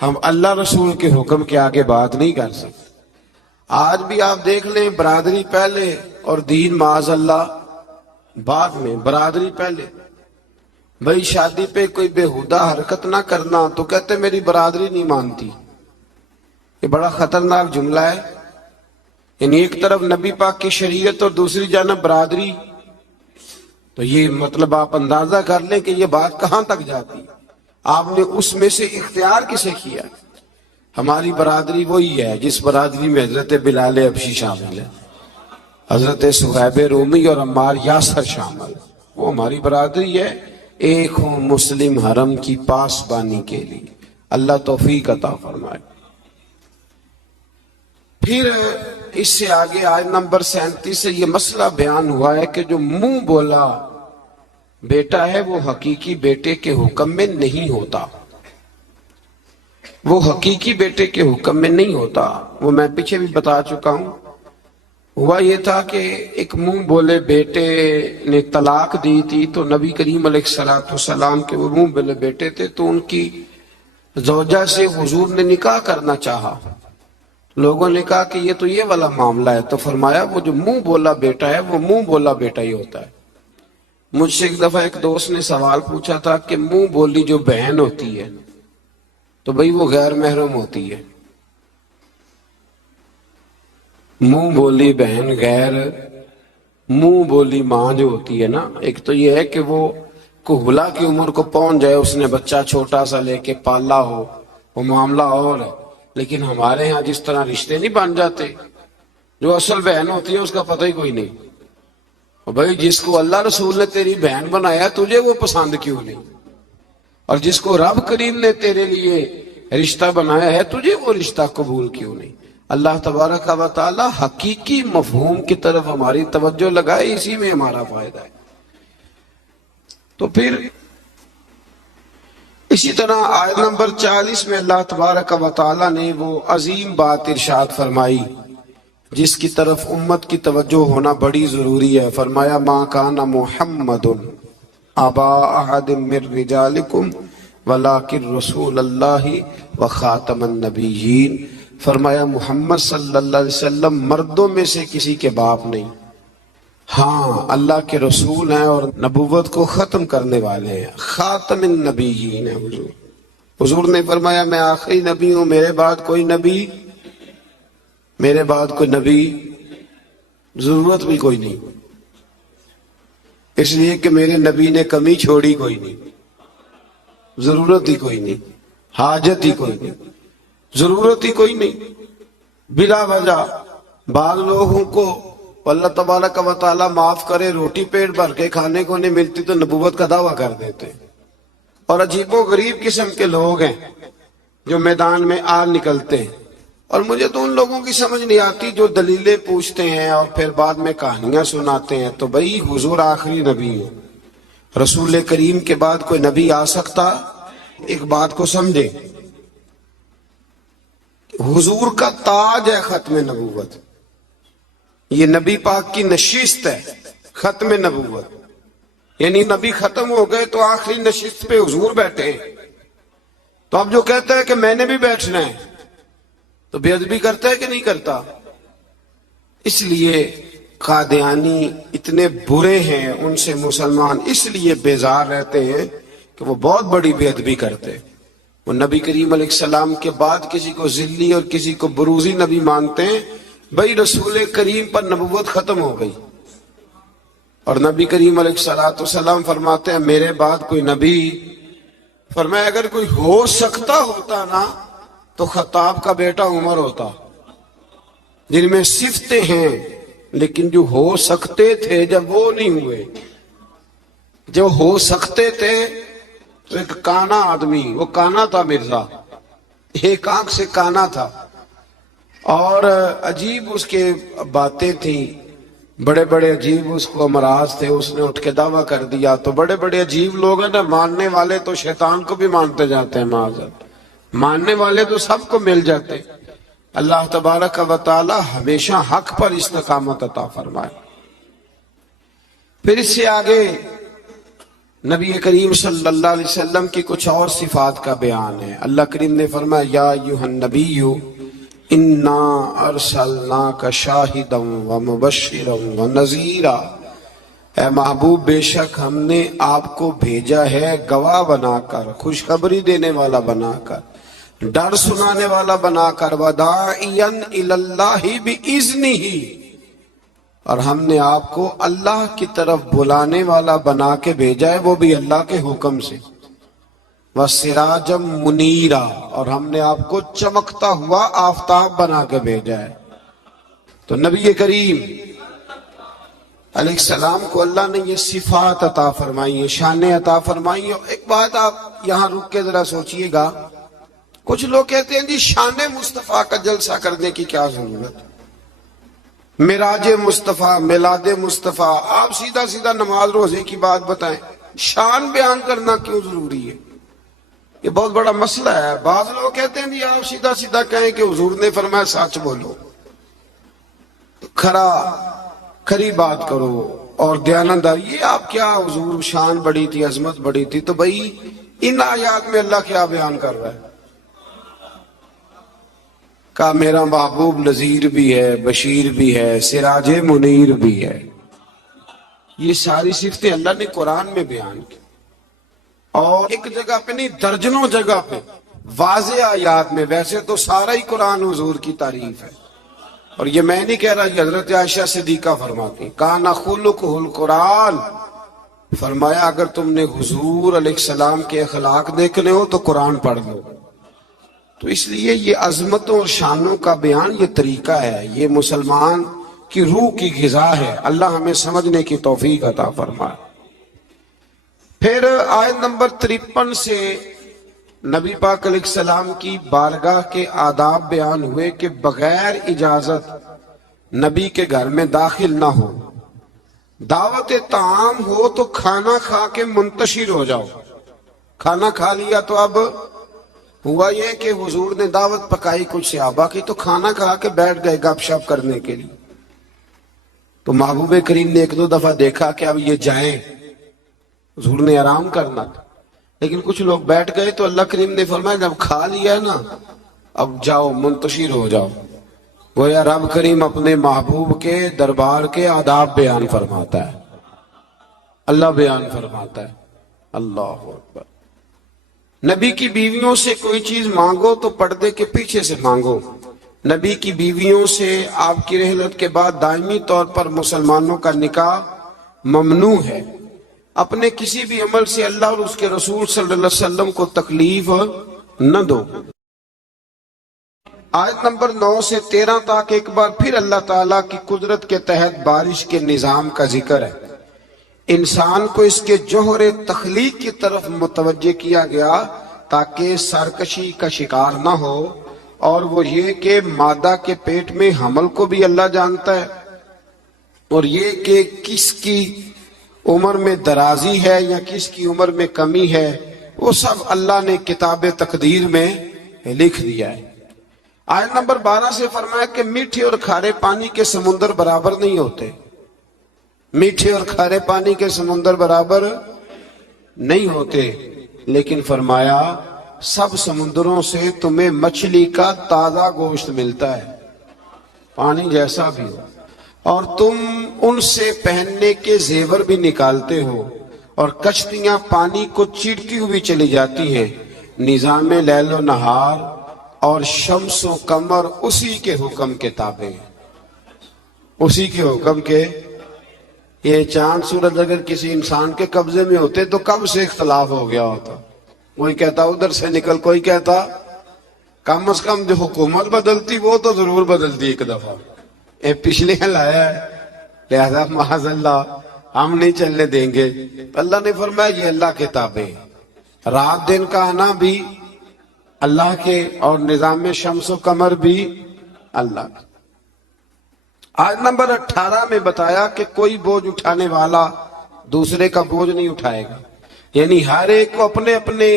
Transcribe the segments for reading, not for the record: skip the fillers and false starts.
ہم اللہ رسول کے حکم کے آگے بات نہیں کر سکتے۔ آج بھی آپ دیکھ لیں، برادری پہلے اور دین معاذ اللہ بعد میں۔ برادری پہلے، بھائی شادی پہ کوئی بےہودہ حرکت نہ کرنا تو کہتے میری برادری نہیں مانتی۔ یہ بڑا خطرناک جملہ ہے، یعنی ایک طرف نبی پاک کی شریعت اور دوسری جانب برادری، تو یہ مطلب آپ اندازہ کر لیں کہ یہ بات کہاں تک جاتی۔ آپ نے اس میں سے اختیار کسے کیا؟ ہماری برادری وہی ہے جس برادری میں حضرت بلال حبشی شامل ہے، حضرت صہیب رومی اور عمار یاسر شامل، وہ ہماری برادری ہے، ایک ہوں مسلم حرم کی پاسبانی کے لیے۔ اللہ توفیق عطا فرمائے۔ پھر اس سے آگے آیت نمبر 37 سے یہ مسئلہ بیان ہوا ہے کہ جو منہ بولا بیٹا ہے وہ حقیقی بیٹے کے حکم میں نہیں ہوتا، وہ حقیقی بیٹے کے حکم میں نہیں ہوتا۔ وہ میں پیچھے بھی بتا چکا ہوں۔ ہوا یہ تھا کہ ایک منہ بولے بیٹے نے طلاق دی تھی، تو نبی کریم علیہ السلام کے وہ منہ بولے بیٹے تھے، تو ان کی زوجہ سے حضور نے نکاح کرنا چاہا۔ لوگوں نے کہا کہ یہ تو یہ والا معاملہ ہے، تو فرمایا وہ جو منہ بولا بیٹا ہے وہ منہ بولا بیٹا ہی ہوتا ہے۔ مجھ سے ایک دفعہ ایک دوست نے سوال پوچھا تھا کہ منہ بولی جو بہن ہوتی ہے تو بھئی وہ غیر محرم ہوتی ہے۔ منہ بولی بہن غیر، منہ بولی ماں جو ہوتی ہے نا، ایک تو یہ ہے کہ وہ کہولا کی عمر کو پہنچ جائے، اس نے بچہ چھوٹا سا لے کے پالا ہو، وہ معاملہ اور ہے۔ لیکن ہمارے ہاں جس طرح رشتے نہیں بن جاتے، جو اصل بہن ہوتی ہے اس کا پتہ ہی کوئی نہیں۔ بھائی جس کو اللہ رسول نے تیری بہن بنایا تجھے وہ پسند کیوں نہیں؟ اور جس کو رب کریم نے تیرے لیے رشتہ بنایا ہے تجھے وہ رشتہ قبول کیوں نہیں؟ اللہ تبارک و تعالی حقیقی مفہوم کی طرف ہماری توجہ لگائے، اسی میں ہمارا فائدہ ہے۔ تو پھر اسی طرح آیت نمبر 40 میں اللہ تبارک و تعالی نے وہ عظیم بات ارشاد فرمائی جس کی طرف امت کی توجہ ہونا بڑی ضروری ہے۔ فرمایا ما کان محمد ابا احد من رجالکم ولکن رسول اللہ وخاتم النبیین۔ فرمایا محمد صلی اللہ علیہ وسلم مردوں میں سے کسی کے باپ نہیں، ہاں اللہ کے رسول ہیں اور نبوت کو ختم کرنے والے ہیں، خاتم النبیین ہیں حضور۔ حضور نے فرمایا میں آخری نبی ہوں، میرے بعد کوئی نبی ضرورت بھی کوئی نہیں، اس لیے کہ میرے نبی نے کمی چھوڑی کوئی نہیں، ضرورت ہی کوئی نہیں، حاجت ہی کوئی نہیں، ضرورت ہی کوئی نہیں۔ بلا وجہ بعض لوگوں کو اللہ تبارک و تعالیٰ معاف کرے، روٹی پیٹ بھر کے کھانے کو نہیں ملتی تو نبوت کا دعویٰ کر دیتے، اور عجیب و غریب قسم کے لوگ ہیں جو میدان میں آ نکلتے ہیں۔ اور مجھے تو ان لوگوں کی سمجھ نہیں آتی جو دلیلیں پوچھتے ہیں اور پھر بعد میں کہانیاں سناتے ہیں۔ تو بھئی حضور آخری نبی ہے، رسول کریم کے بعد کوئی نبی آ سکتا؟ ایک بات کو سمجھیں، حضور کا تاج ہے ختم نبوت، یہ نبی پاک کی نشست ہے ختم نبوت، یعنی نبی ختم ہو گئے تو آخری نشست پہ حضور بیٹھے ہیں۔ تو اب جو کہتا ہے کہ میں نے بھی بیٹھنا ہے تو بے ادبی کرتا ہے کہ نہیں کرتا؟ اس لیے قادیانی اتنے برے ہیں، ان سے مسلمان اس لیے بیزار رہتے ہیں کہ وہ بہت بڑی بے ادبی کرتے ہیں۔ وہ نبی کریم علیہ السلام کے بعد کسی کو ذلی اور کسی کو بروزی نبی مانتے ہیں۔ بھائی رسول کریم پر نبوت ختم ہو گئی، اور نبی کریم علیہ السلام فرماتے ہیں میرے بعد کوئی نبی، فرمایا اگر کوئی ہو سکتا ہوتا نا تو خطاب کا بیٹا عمر ہوتا، جن میں صفتیں ہیں لیکن جو ہو سکتے تھے جب وہ نہیں ہوئے، جو ہو سکتے تھے تو ایک کانا آدمی، وہ کانا تھا مرزا، ایک آنکھ سے کانا تھا، اور عجیب اس کے باتیں تھیں، بڑے بڑے عجیب اس کو امراض تھے، اس نے اٹھ کے دعویٰ کر دیا۔ تو بڑے بڑے عجیب لوگ ہیں نا، ماننے والے تو شیطان کو بھی مانتے جاتے ہیں، معاذاللہ ماننے والے تو سب کو مل جاتے۔ اللہ تبارک و تعالی ہمیشہ حق پر استقامت عطا فرمائے۔ پھر اس سے آگے نبی کریم صلی اللہ علیہ وسلم کی کچھ اور صفات کا بیان ہے۔ اللہ کریم نے فرمایا یا ایھا النبی انا ارسلناک شاہدا ومبشرا ونذیرا، اے محبوب بے شک ہم نے آپ کو بھیجا ہے گواہ بنا کر، خوشخبری دینے والا بنا کر، ڈر سنانے والا بنا کر، وداعیا الی اللہ باذنہ، اور ہم نے آپ کو اللہ کی طرف بلانے والا بنا کے بھیجا ہے، وہ بھی اللہ کے حکم سے، وَسِرَاجًا مُنِيرًا، اور ہم نے آپ کو چمکتا ہوا آفتاب بنا کے بھیجا ہے۔ تو نبی کریم علیہ السلام کو اللہ نے یہ صفات عطا فرمائی ہیں، شانیں عطا فرمائی ہیں۔ ایک بات آپ یہاں رک کے ذرا سوچئے گا، کچھ لوگ کہتے ہیں جی شان مصطفیٰ کا جلسہ کرنے کی کیا ضرورت، معراج مصطفیٰ، میلاد مصطفیٰ، آپ سیدھا سیدھا نماز روزے کی بات بتائیں، شان بیان کرنا کیوں ضروری ہے؟ یہ بہت بڑا مسئلہ ہے۔ بعض لوگ کہتے ہیں جی آپ سیدھا سیدھا کہیں کہ حضور نے فرمایا سچ بولو، کھری بات کرو اور دیانتداری، یہ آپ کیا حضور شان بڑی تھی، عظمت بڑی تھی، تو بھئی ان آیات میں اللہ کیا بیان کر رہا ہے؟ کہا میرا محبوب نذیر بھی ہے، بشیر بھی ہے، سراج منیر بھی ہے۔ یہ ساری صفتیں اللہ نے قرآن میں بیان کی، اور ایک جگہ پہ نہیں درجنوں جگہ پہ واضح آیات میں۔ ویسے تو سارا ہی قرآن حضور کی تعریف ہے، اور یہ میں نہیں کہہ رہا، یہ حضرت عائشہ صدیقہ فرماتی کان خلقہ القرآن، فرمایا اگر تم نے حضور علیہ السلام کے اخلاق دیکھنے ہو تو قرآن پڑھ لو۔ تو اس لیے یہ عظمتوں اور شانوں کا بیان یہ طریقہ ہے، یہ مسلمان کی روح کی غذا ہے۔ اللہ ہمیں سمجھنے کی توفیق عطا فرمائے۔ پھر آیت نمبر 53 سے نبی پاک علیہ السلام کی بارگاہ کے آداب بیان ہوئے کہ بغیر اجازت نبی کے گھر میں داخل نہ ہو، دعوت طعام ہو تو کھانا کھا کے منتشر ہو جاؤ۔ کھانا کھا لیا تو اب ہوا یہ کہ حضور نے دعوت پکائی کچھ صحابہ کی، تو کھانا کھا کے بیٹھ گئے گپ شپ کرنے کے لیے۔ تو محبوب کریم نے ایک دو دفعہ دیکھا کہ اب یہ جائیں، حضور نے آرام کرنا تھا، لیکن کچھ لوگ بیٹھ گئے، تو اللہ کریم نے فرمایا جب کھا لیا ہے نا اب جاؤ منتشر ہو جاؤ۔ گویا رب کریم اپنے محبوب کے دربار کے آداب بیان فرماتا ہے، اللہ بیان فرماتا ہے۔ اللہ اکبر۔ نبی کی بیویوں سے کوئی چیز مانگو تو پردے کے پیچھے سے مانگو۔ نبی کی بیویوں سے آپ کی رحلت کے بعد دائمی طور پر مسلمانوں کا نکاح ممنوع ہے۔ اپنے کسی بھی عمل سے اللہ اور اس کے رسول صلی اللہ علیہ وسلم کو تکلیف نہ دو۔ آیت نمبر 9 سے 13 تک ایک بار پھر اللہ تعالیٰ کی قدرت کے تحت بارش کے نظام کا ذکر ہے۔ انسان کو اس کے جوہر تخلیق کی طرف متوجہ کیا گیا تاکہ سرکشی کا شکار نہ ہو، اور وہ یہ کہ مادہ کے پیٹ میں حمل کو بھی اللہ جانتا ہے، اور یہ کہ کس کی عمر میں درازی ہے یا کس کی عمر میں کمی ہے، وہ سب اللہ نے کتاب تقدیر میں لکھ دیا ہے۔ آیت نمبر 12 سے فرمایا کہ میٹھے اور کھارے پانی کے سمندر برابر نہیں ہوتے، میٹھے اور کھارے پانی کے سمندر برابر نہیں ہوتے، لیکن فرمایا سب سمندروں سے تمہیں مچھلی کا تازہ گوشت ملتا ہے، پانی جیسا بھی ہو، اور تم ان سے پہننے کے زیور بھی نکالتے ہو، اور کشتیاں پانی کو چیرتی ہوئی چلی جاتی ہیں۔ نظام لیل و نہار اور شمس و قمر اسی کے حکم کے تابع ہیں، اسی کے حکم کے۔ یہ چاند سورج اگر کسی انسان کے قبضے میں ہوتے تو کب سے اختلاف ہو گیا ہوتا، کوئی کہتا ادھر سے نکل، کوئی کہتا کم از کم جو حکومت بدلتی وہ تو ضرور بدلتی ایک دفعہ، پچھلے لایا ہے لہذا معاذ اللہ ہم نہیں چلنے دیں گے۔ اللہ نے فرمایا یہ اللہ کے تابع، رات دن کا آنا بھی اللہ کے، اور نظام شمس و قمر بھی اللہ کے۔ آیت نمبر 18 میں بتایا کہ کوئی بوجھ اٹھانے والا دوسرے کا بوجھ نہیں اٹھائے گا، یعنی ہر ایک کو اپنے اپنے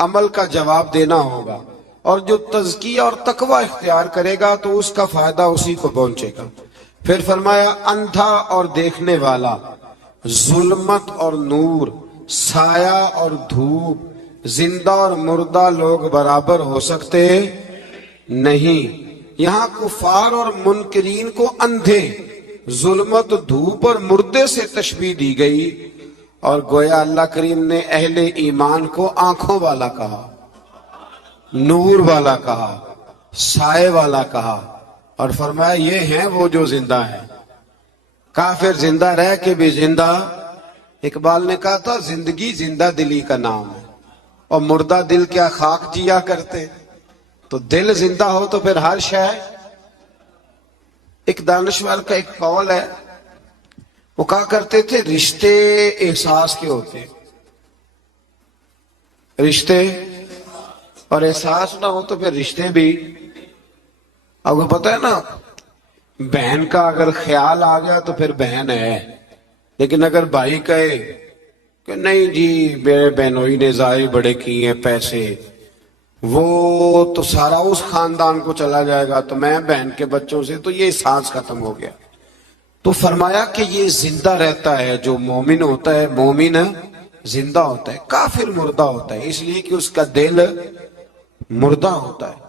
عمل کا جواب دینا ہوگا، اور جو تزکیہ اور تقوی اختیار کرے گا تو اس کا فائدہ اسی کو پہنچے گا۔ پھر فرمایا اندھا اور دیکھنے والا، ظلمت اور نور، سایہ اور دھوپ، زندہ اور مردہ لوگ برابر ہو سکتے نہیں۔ یہاں کفار اور منکرین کو اندھے، ظلمت، دھوپ اور مردے سے تشبیہ دی گئی، اور گویا اللہ کریم نے اہل ایمان کو آنکھوں والا کہا، نور والا کہا، سائے والا کہا، اور فرمایا یہ ہیں وہ جو زندہ ہیں۔ کافر زندہ رہ کے بھی زندہ، اقبال نے کہا تھا زندگی زندہ دلی کا نام ہے، اور مردہ دل کیا خاک جیا کرتے؟ تو دل زندہ ہو تو پھر ہر شے۔ ایک دانشور کا ایک قول ہے، وہ کہا کرتے تھے رشتے احساس کے ہوتے، رشتے اور احساس نہ ہو تو پھر رشتے بھی۔ آپ کو پتہ ہے نا، بہن کا اگر خیال آ گیا تو پھر بہن ہے، لیکن اگر بھائی کہے کہ نہیں جی میرے بہنوئی نے ضائع بڑے کیے ہیں پیسے، وہ تو سارا اس خاندان کو چلا جائے گا، تو میں بہن کے بچوں سے، تو یہ احساس ختم ہو گیا۔ تو فرمایا کہ یہ زندہ رہتا ہے، جو مومن ہوتا ہے، مومن زندہ ہوتا ہے، کافر مردہ ہوتا ہے، اس لیے کہ اس کا دل مردہ ہوتا ہے۔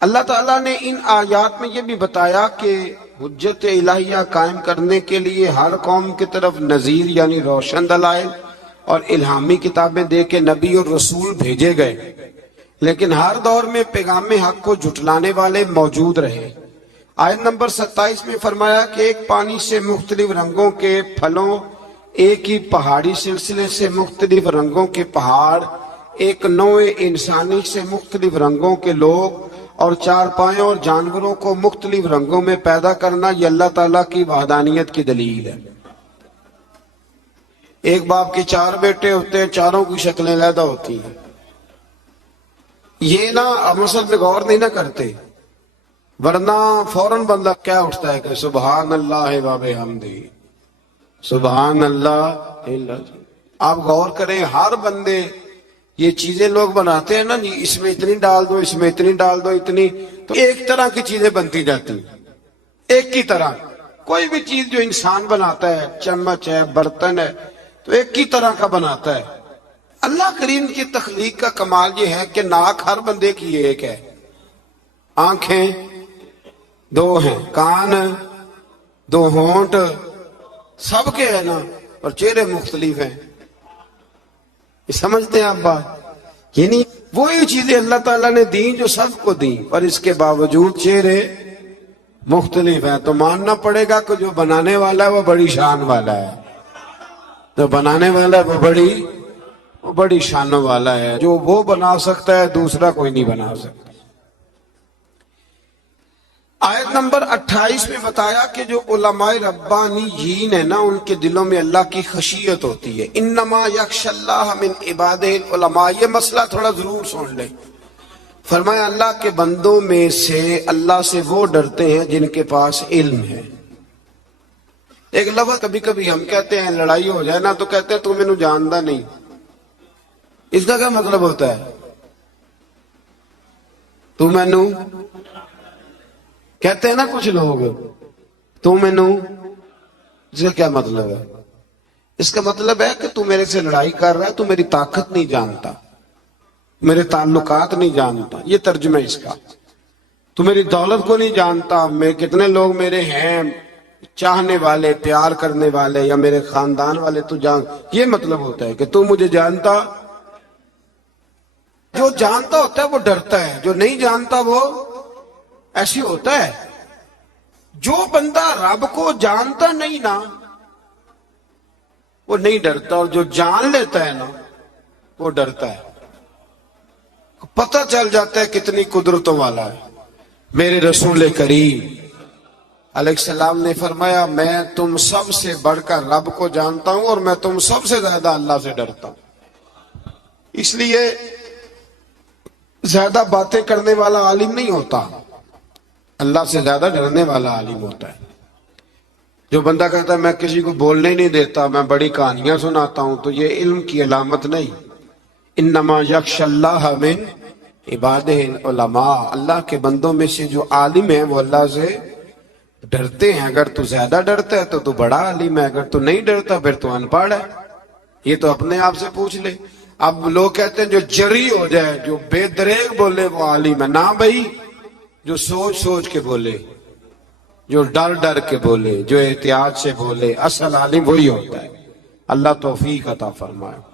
اللہ تعالیٰ نے ان آیات میں یہ بھی بتایا کہ حجت الہیہ قائم کرنے کے لیے ہر قوم کی طرف نذیر یعنی روشن دلائل اور الہامی کتابیں دے کے نبی اور رسول بھیجے گئے، لیکن ہر دور میں پیغام حق کو جھٹلانے والے موجود رہے۔ آیت نمبر 27 میں فرمایا کہ ایک پانی سے مختلف رنگوں کے پھلوں، ایک ہی پہاڑی سلسلے سے مختلف رنگوں کے پہاڑ، ایک نوع انسانی سے مختلف رنگوں کے لوگ، اور چار پایوں اور جانوروں کو مختلف رنگوں میں پیدا کرنا، یہ اللہ تعالیٰ کی وحدانیت کی دلیل ہے۔ ایک باپ کے چار بیٹے ہوتے ہیں، چاروں کی شکلیں علیحدہ ہوتی ہیں۔ یہ نہ مسل پہ غور نہیں نہ کرتے، ورنہ فوراً بندہ کیا اٹھتا ہے کہ سبحان اللہ و بحمدہ، سبحان اللہ۔ آپ غور کریں، ہر بندے یہ چیزیں لوگ بناتے ہیں نا جی، اس میں اتنی ڈال دو، اس میں اتنی ڈال دو، اتنی، تو ایک طرح کی چیزیں بنتی جاتی ہیں، ایک کی طرح۔ کوئی بھی چیز جو انسان بناتا ہے، چمچ ہے، برتن ہے، تو ایک کی طرح کا بناتا ہے۔ اللہ کریم کی تخلیق کا کمال یہ ہے کہ ناک ہر بندے کی ایک ہے، آنکھیں دو ہیں، کان دو، ہونٹ سب کے ہیں نا، اور چہرے مختلف ہیں۔ یہ سمجھتے ہیں آپ بات؟ یعنی وہی چیزیں اللہ تعالیٰ نے دیں جو سب کو دیں، اور اس کے باوجود چہرے مختلف ہیں۔ تو ماننا پڑے گا کہ جو بنانے والا ہے وہ بڑی شان والا ہے، جو بنانے والا ہے وہ بڑی شانوں والا ہے۔ جو وہ بنا سکتا ہے دوسرا کوئی نہیں بنا سکتا۔ آیت نمبر 28 میں بتایا کہ جو علماء ربانیین ہیں نا، ان کے دلوں میں اللہ کی خشیت ہوتی ہے۔ انما یخشی اللہ من عبادہ العلماء، یہ مسئلہ تھوڑا ضرور سن لیں۔ فرمایا اللہ کے بندوں میں سے اللہ سے وہ ڈرتے ہیں جن کے پاس علم ہے۔ ایک لفظ کبھی کبھی ہم کہتے ہیں، لڑائی ہو جائے نا تو کہتے ہیں تو میں نے جانتا نہیں، اس کا کیا مطلب ہوتا ہے؟ تو میں نے کہتے ہیں نا کچھ لوگ، تو میں نے، اس کا کیا مطلب ہے؟ اس کا مطلب ہے کہ تو میرے سے لڑائی کر رہا ہے، تو میری طاقت نہیں جانتا، میرے تعلقات نہیں جانتا، یہ ترجمہ اس کا۔ تو میری دولت کو نہیں جانتا، میں کتنے لوگ میرے ہیں چاہنے والے، پیار کرنے والے، یا میرے خاندان والے، تو جان، یہ مطلب ہوتا ہے کہ تو مجھے جانتا۔ جو جانتا ہوتا ہے وہ ڈرتا ہے، جو نہیں جانتا وہ ایسی ہوتا ہے۔ جو بندہ رب کو جانتا نہیں نا وہ نہیں ڈرتا، اور جو جان لیتا ہے نا وہ ڈرتا ہے۔ پتہ چل جاتا ہے کتنی قدرتوں والا ہے۔ میرے رسول کریم علیہ السلام نے فرمایا میں تم سب سے بڑھ کر رب کو جانتا ہوں، اور میں تم سب سے زیادہ اللہ سے ڈرتا ہوں۔ اس لیے زیادہ باتیں کرنے والا عالم نہیں ہوتا، اللہ سے زیادہ ڈرنے والا عالم ہوتا ہے۔ جو بندہ کہتا ہے میں کسی کو بولنے نہیں دیتا، میں بڑی کہانیاں سناتا ہوں، تو یہ علم کی علامت نہیں۔ انما یخشی اللہ من عبادہ العلماء، اللہ کے بندوں میں سے جو عالم ہیں وہ اللہ سے ڈرتے ہیں۔ اگر تو زیادہ ڈرتا ہے تو تو بڑا عالم ہے، اگر تو نہیں ڈرتا پھر تو ان پڑھ ہے۔ یہ تو اپنے آپ سے پوچھ لے. اب لوگ کہتے ہیں جو جری ہو جائے، جو بے دریغ بولے وہ عالم ہے. نہ بھائی، جو سوچ سوچ کے بولے، جو ڈر ڈر کے بولے، جو احتیاط سے بولے، اصل عالم وہی ہوتا ہے. اللہ توفیق عطا فرمائے.